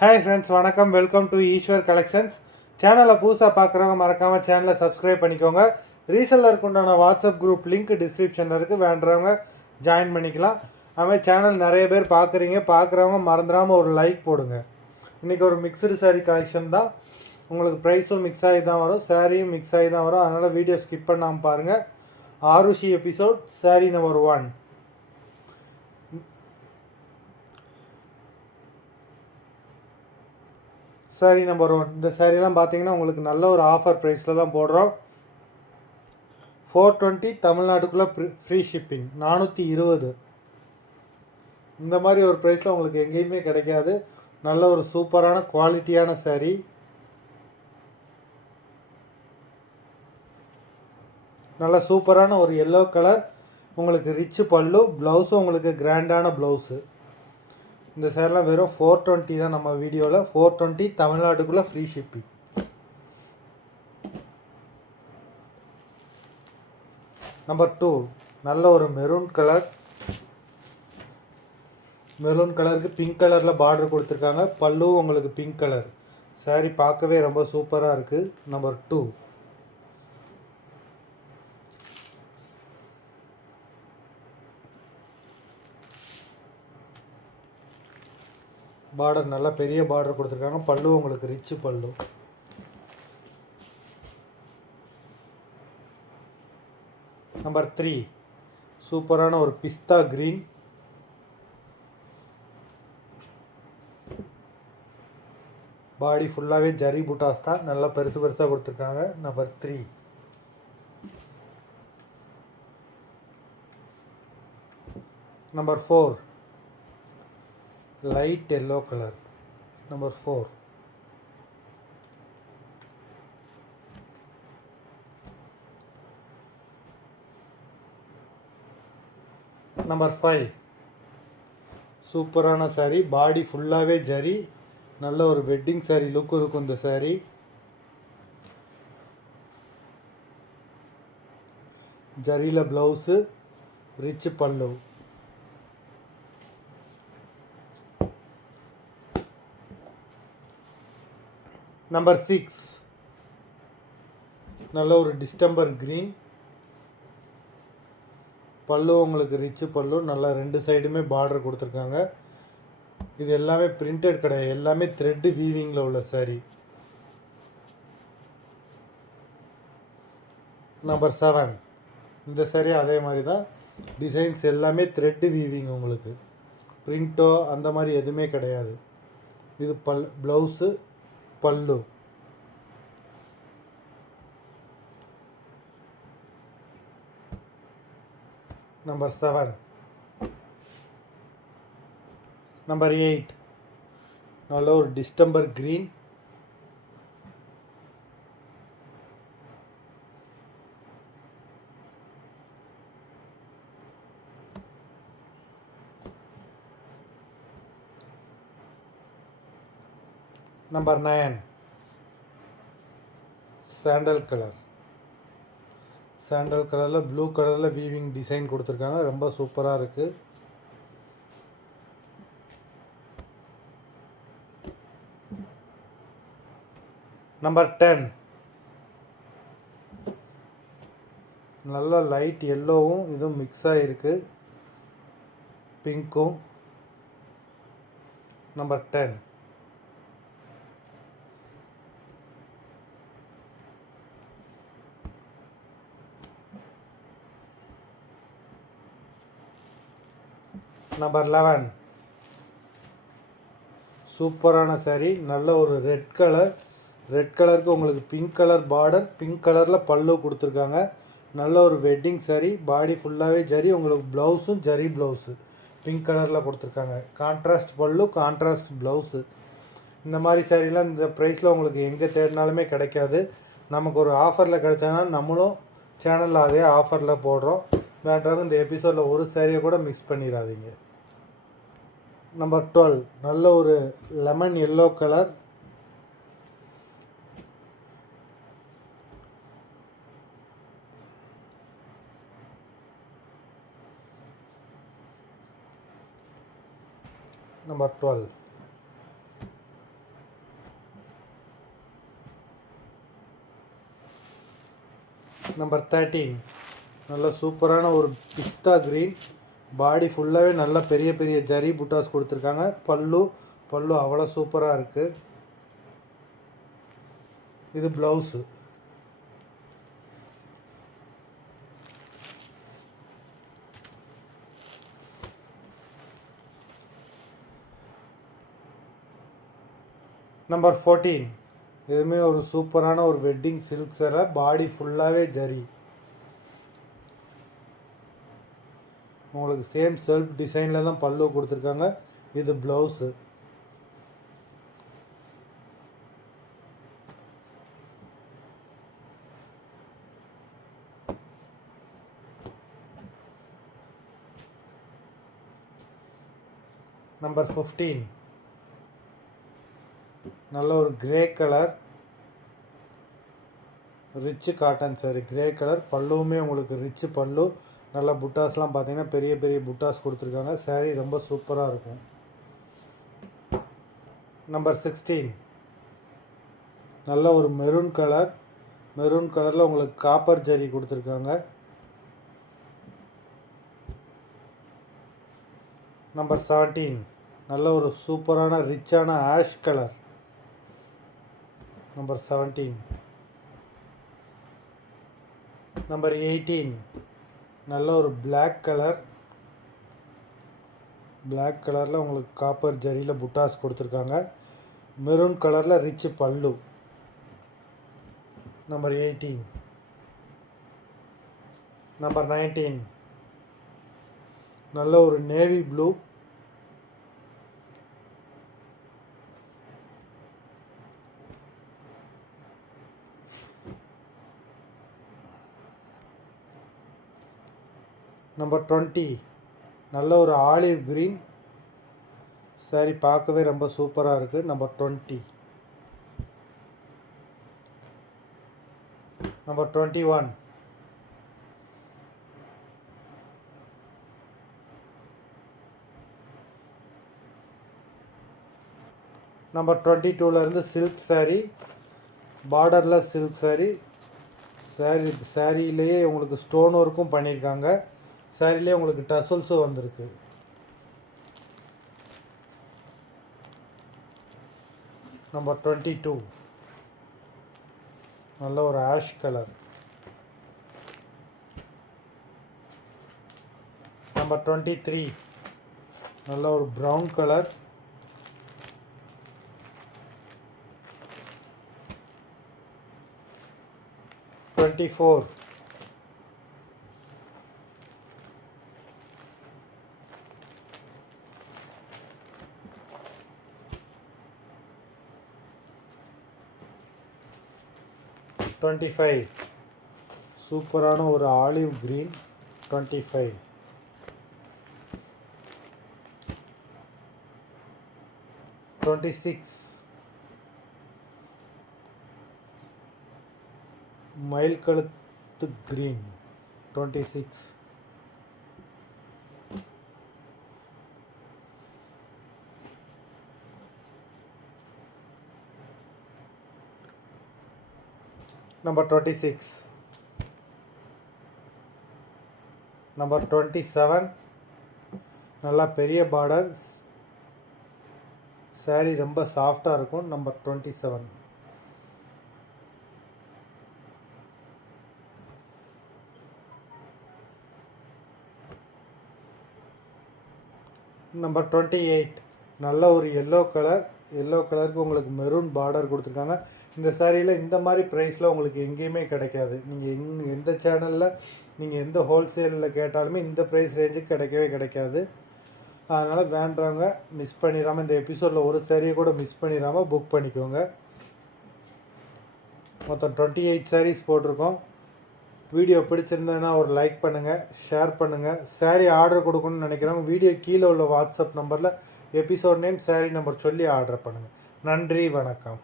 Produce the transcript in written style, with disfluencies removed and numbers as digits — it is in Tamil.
ஹாய் ஃப்ரெண்ட்ஸ், வணக்கம். Welcome to Eswar collections. சேனலை புதுசாக பார்க்குறவங்க மறக்காமல் சேனலை சப்ஸ்கிரைப் பண்ணிக்கோங்க. ரீசெல்லருக்கு உண்டான வாட்ஸ்அப் குரூப் லிங்க் டிஸ்கிரிப்ஷனில் இருக்குது, வேண்டுறவங்க ஜாயின் பண்ணிக்கலாம். அதுமாதிரி சேனல் நிறைய பேர் பார்க்குறவங்க மறந்துடாமல் ஒரு லைக் போடுங்க. இன்றைக்கி ஒரு மிக்சடு சாரீ கலெக்ஷன் தான். உங்களுக்கு ப்ரைஸும் மிக்ஸ் ஆகி தான் வரும், சாரியும் மிக்ஸ் ஆகி தான் வரும். அதனால் வீடியோ ஸ்கிப் பண்ணாமல் பாருங்கள். Aarushi episode sari number 1. Sari number 1. இந்த சாரீலாம் பார்த்தீங்கன்னா உங்களுக்கு நல்ல ஒரு ஆஃபர் ப்ரைஸில் தான் போடுறோம். 420 தமிழ்நாட்டுக்குள்ளே ஃப்ரீ ஷிப்பிங். 420. இந்த மாதிரி ஒரு ப்ரைஸில் உங்களுக்கு எங்கேயுமே கிடைக்காது. நல்ல ஒரு சூப்பரான குவாலிட்டியான சாரீ. நல்ல சூப்பரான ஒரு எல்லோ கலர். உங்களுக்கு ரிச்சு பல்லு, ப்ளவுஸும் உங்களுக்கு கிராண்டான ப்ளவுஸு. இந்த சேரீலாம் வெறும் 420 தான் நம்ம வீடியோவில். 420 தமிழ்நாட்டுக்குள்ளே ஃப்ரீ ஷிப்பிங். நம்பர் 2. நல்ல ஒரு மெரூன் கலர். மெரூன் கலருக்கு பிங்க் கலரில் பார்டர் கொடுத்துருக்காங்க. பல்லுவும் உங்களுக்கு பிங்க் கலர். சாரீ பார்க்கவே ரொம்ப சூப்பராக இருக்குது. நம்பர் 2. பார்டர் நல்லா பெரிய பார்டர் கொடுத்துருக்காங்க. பல்லு உங்களுக்கு ரிச்சு பல்லு. நம்பர் 3. சூப்பரான ஒரு பிஸ்தா கிரீன். பாடி ஃபுல்லாகவே ஜரி புட்டாஸ் தான், நல்லா பெருசு பெருசாக கொடுத்துருக்காங்க. Number 3. Number 4. Light yellow colour. Number 4. Number 5. சூப்பரான சாரீ. பாடி ஃபுல்லாகவே ஜரி. நல்ல ஒரு வெட்டிங் சாரீ லுக் இருக்கும் இந்த சாரீ. ஜரியில் ப்ளவுஸு, ரிச் பல்லு. நம்பர் 6. நல்ல ஒரு டிஸ்டம்பர் க்ரீன். பல்லு உங்களுக்கு ரிச்சு பல்லு. நல்லா 2 சைடுமே பார்டர் கொடுத்துருக்காங்க. இது எல்லாமே பிரிண்டட் கிடையாது, எல்லாமே த்ரெட்டு வீவிங்கில் உள்ள சாரீ. நம்பர் 7. இந்த சாரீ அதே மாதிரி தான். டிசைன்ஸ் எல்லாமே த்ரெட்டு வீவிங், உங்களுக்கு பிரிண்டோ அந்த மாதிரி எதுவுமே கிடையாது. இது ப்ளவுஸு, பல்லு. நம்பர் 7. நம்பர் 8. நல்ல ஒரு distemper green. Number 9. Sandal colour. Sandal கலரில் ப்ளூ கலரில் வீவிங் டிசைன் கொடுத்துருக்காங்க. ரொம்ப சூப்பராக இருக்குது. நம்பர் 10. நல்ல லைட் எல்லோவும் இதுவும் மிக்ஸ் ஆகிருக்கு, பிங்க்கும். நம்பர் 10. நம்பர் 11. சூப்பரான சாரீ. நல்ல ஒரு ரெட் கலர். ரெட் கலருக்கு உங்களுக்கு பிங்க் கலர் பார்டர், பிங்க் கலரில் பல்லு கொடுத்துருக்காங்க. நல்ல ஒரு வெட்டிங் சாரீ. பாடி ஃபுல்லாகவே ஜரி. உங்களுக்கு ப்ளவுஸும் ஜரி ப்ளவுஸு பிங்க் கலரில் கொடுத்துருக்காங்க. கான்ட்ராஸ்ட் பல்லு, கான்ட்ராஸ்ட் ப்ளவுஸு. இந்த மாதிரி சாரீலாம் இந்த ப்ரைஸில் உங்களுக்கு எங்கே தேடினாலுமே கிடைக்காது. நமக்கு ஒரு ஆஃபரில் கிடைச்சாங்கன்னா நம்மளும் சேனலில் அதே ஆஃபரில் போடுறோம். வேண்டாம், இந்த எபிசோடில் ஒரு சாரியை கூட மிஸ் பண்ணிடாதீங்க. நம்பர் 12. நல்ல ஒரு lemon yellow colour. Number 12. Number 13 நல்ல சூப்பரான ஒரு பிஸ்தா க்ரீன். பாடி ஃபுல்லாகவே நல்ல பெரிய பெரிய ஜரி புட்டாஸ் கொடுத்துருக்காங்க. பல்லு அவ்வளோ சூப்பராக இருக்குது. இது ப்ளவுஸு. நம்பர் 14 இதுவுமே ஒரு சூப்பரான ஒரு வெட்டிங் சில்க் சேலை. பாடி ஃபுல்லாகவே ஜரி. உங்களுக்கு சேம் செல்ஃப் டிசைனில் தான் பல்லு கொடுத்துருக்காங்க. இது ப்ளவுஸு. நம்பர் 15 நல்ல ஒரு grey colour rich cotton sari. Grey colour பல்லுவுமே உங்களுக்கு ரிச்சு பல்லு. நல்லா புட்டாஸ்லாம் பார்த்தீங்கன்னா பெரிய பெரிய புட்டாஸ் கொடுத்துருக்காங்க. சாரீ ரொம்ப சூப்பராக இருக்கும். நம்பர் 16 நல்ல ஒரு மெரூன் கலர். மெரூன் கலரில் உங்களுக்கு காப்பர் ஜரி கொடுத்துருக்காங்க. நம்பர் 17 நல்ல ஒரு சூப்பரான ரிச்சான ஆஷ் கலர். நம்பர் 17. நம்பர் 18 நல்ல ஒரு பிளாக் கலர். பிளாக் கலரில் உங்களுக்கு காப்பர் ஜரியில் புட்டாஸ் கொடுத்துருக்காங்க. மெரூன் கலரில் ரிச் பல்லு. நம்பர் 18. நம்பர் 19 நல்ல ஒரு நேவி ப்ளூ. நம்பர் 20 நல்ல ஒரு ஆலிவ் க்ரீன். சாரி பார்க்கவே ரொம்ப சூப்பராக இருக்குது. நம்பர் 20. நம்பர் 21 நம்பர் 22லேருந்து சில்க் சாரீ. பார்டரில் சில்க் சாரீ. சாரியிலேயே உங்களுக்கு ஸ்டோன் ஒர்க்கும் பண்ணியிருக்காங்க. சாரிலே உங்களுக்கு டசல்ஸும் வந்திருக்கு. நம்பர் 22 நல்ல ஒரு ஆஷ் கலர். நம்பர் 23 நல்ல ஒரு ப்ரௌன் கலர். நம்பர் 24 25 சூப்பரான ஒரு ஆலிவ் க்ரீன். 25 26 மயில் கழுத்து க்ரீன். 26 நம்பர் 26 நம்பர் 27 நல்லா பெரிய பார்டர். சாரீ ரொம்ப சாஃப்டாக இருக்கும். நம்பர் 27. நம்பர் 28 நல்ல ஒரு எல்லோ கலர். எல்லோ கலருக்கு உங்களுக்கு மெரூன் பார்டர் கொடுத்துருக்காங்க. இந்த சாரியில் இந்த மாதிரி ப்ரைஸில் உங்களுக்கு எங்கேயுமே கிடைக்காது. நீங்கள் எந்த சேனலில் நீங்கள் எந்த ஹோல்சேலில் கேட்டாலுமே இந்த ப்ரைஸ் ரேஞ்சுக்கு கிடைக்கவே கிடைக்காது. அதனால் வேண்டவங்க மிஸ் பண்ணிடாமல், இந்த எபிசோடில் ஒரு சாரியை கூட மிஸ் பண்ணிடாமல் புக் பண்ணிக்கோங்க. மொத்தம் 28 சாரீஸ் போட்டிருக்கோம். வீடியோ பிடிச்சிருந்ததுன்னா ஒரு லைக் பண்ணுங்கள், ஷேர் பண்ணுங்கள். சாரீ ஆர்டர் கொடுக்கணும்னு நினைக்கிறவங்க வீடியோ கீழே உள்ள வாட்ஸ்அப் நம்பரில் எபிசோட் நேம், சாரீ நம்பர் சொல்லி ஆர்டர் பண்ணுங்கள். நன்றி, வணக்கம்.